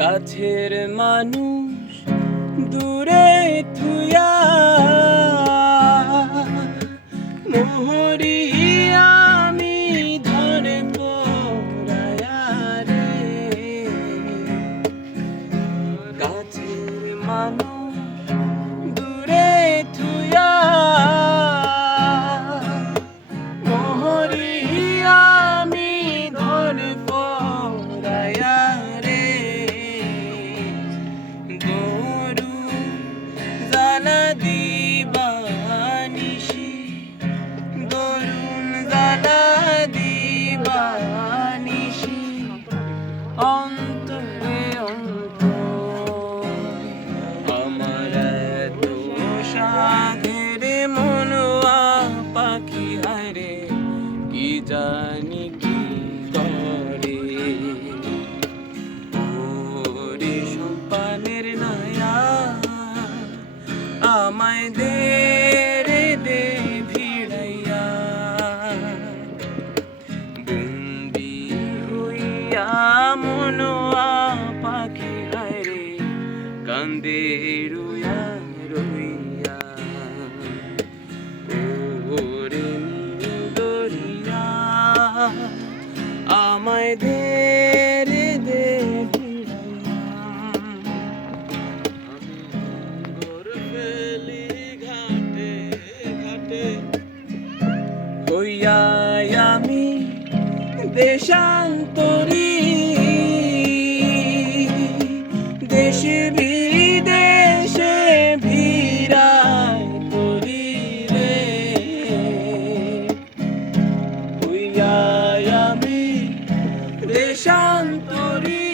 কাছের মানুষ দূরে থুয়া মোহরি আমি ধরে পড়ায়া রে। কাছের মানুষ দূরে থুয়া মোহরি আমি ধরে পড়ায়া রে। গরু জ্বালা দিবানিশি গরুন জ্বালা দিবানিশি অন্তরে অন্তরে আমার এত সাধের মনোয়া পাখি হায়রে কি জানি কি করে। ওরে সম্পানের নয়া আমায় দে রে দে ভিড়াইয়া বন্দি হইয়া মনোয়া পাখি হায়রে কান্দে রুইয়া রইয়া। ওরে দরিয়া আমায় দে রে দে হইয়া আমি দেশান্তরী দেশে বিদেশে ভিড়াই করি রে। হইয়া আমি দেশান্তরী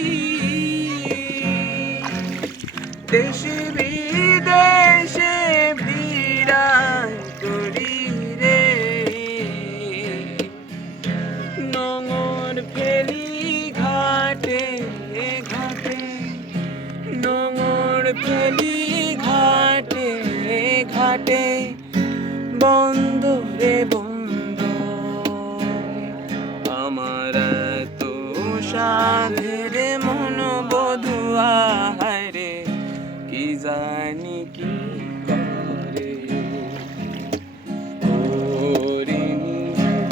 দেশে বিদেশে ভিড়াই করি রে। নোঙর ফেলি ঘাটে ঘাটে নোঙর ফেলি ঘাটে ঘাটে বন্ধ রে বন্ধ আমার তো সাধের মন বধুয়া হায়রে কি জানি কি করে। ওরে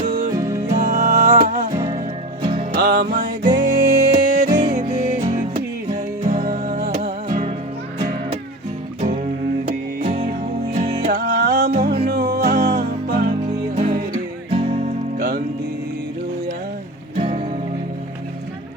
দুনিয়া আমায় দে